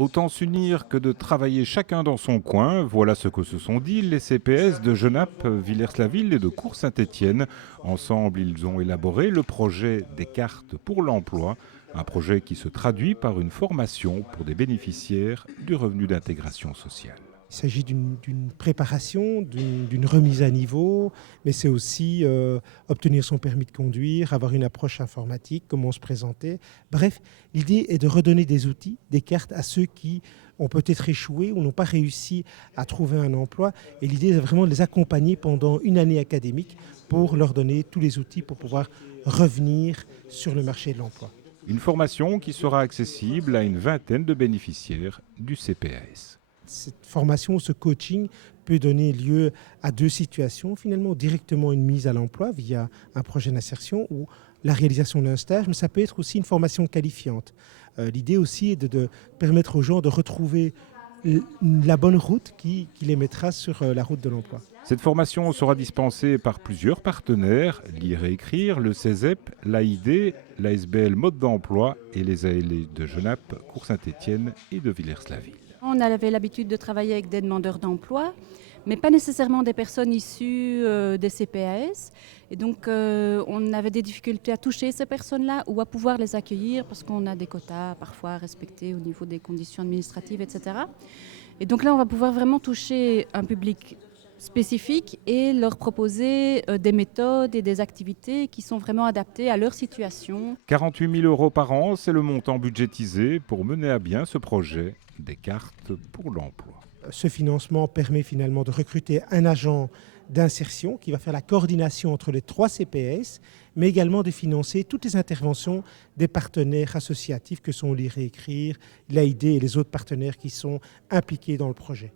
Autant s'unir que de travailler chacun dans son coin, voilà ce que se sont dit les CPS de Genappe, Villers-la-Ville et de Cours-Saint-Étienne. Ensemble, ils ont élaboré le projet des cartes pour l'emploi, un projet qui se traduit par une formation pour des bénéficiaires du revenu d'intégration sociale. Il s'agit d'une préparation, d'une remise à niveau, mais c'est aussi obtenir son permis de conduire, avoir une approche informatique, comment se présenter. Bref, l'idée est de redonner des outils, des cartes à ceux qui ont peut-être échoué ou n'ont pas réussi à trouver un emploi. Et l'idée est vraiment de les accompagner pendant une année académique pour leur donner tous les outils pour pouvoir revenir sur le marché de l'emploi. Une formation qui sera accessible à une vingtaine de bénéficiaires du CPAS. Cette formation, ce coaching peut donner lieu à deux situations, finalement, directement une mise à l'emploi via un projet d'insertion ou la réalisation d'un stage, mais ça peut être aussi une formation qualifiante. L'idée aussi est de permettre aux gens de retrouver la bonne route qui les mettra sur la route de l'emploi. Cette formation sera dispensée par plusieurs partenaires, Lire et Écrire, le CESEP, l'AID, l'ASBL Mode d'Emploi et les ALE de Genappe, Cours-Saint-Étienne et de Villers-la-Ville. On avait l'habitude de travailler avec des demandeurs d'emploi, mais pas nécessairement des personnes issues des CPAS. Et donc, on avait des difficultés à toucher ces personnes-là ou à pouvoir les accueillir parce qu'on a des quotas parfois à respecter au niveau des conditions administratives, etc. Et donc là, on va pouvoir vraiment toucher un public spécifique et leur proposer des méthodes et des activités qui sont vraiment adaptées à leur situation. 48 000 € par an, c'est le montant budgétisé pour mener à bien ce projet des cartes pour l'emploi. Ce financement permet finalement de recruter un agent d'insertion qui va faire la coordination entre les 3 CPS, mais également de financer toutes les interventions des partenaires associatifs que sont Lire et Écrire, l'AID et les autres partenaires qui sont impliqués dans le projet.